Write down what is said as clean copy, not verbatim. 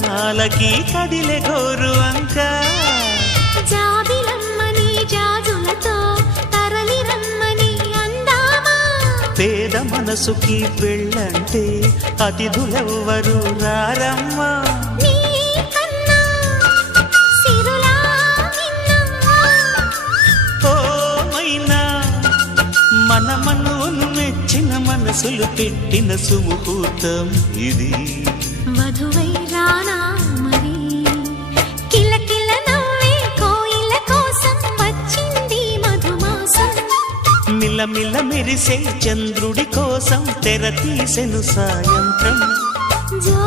కుందనాలకి కదిలే గోరు అంక జాబిలమ్మని జాజులతో తరలి రమ్మని అందామా పేద మనసుకి పెళ్ళంటే అతిథులెవ్వరు రారమ్మా నీకన్నా సిరులా నిన్నా ఓ మైనా మన మనవును మెచ్చిన మనసులు పెట్టిన సుముహూర్తం ఇది వధువై రానా మరి కిలకిల నవ్వే కోయిల కోసం వచ్చింది మధుమాసం మిలమిల మెరిసే చంద్రుడి కోసం తెర తీసెను సాయంత్రం జో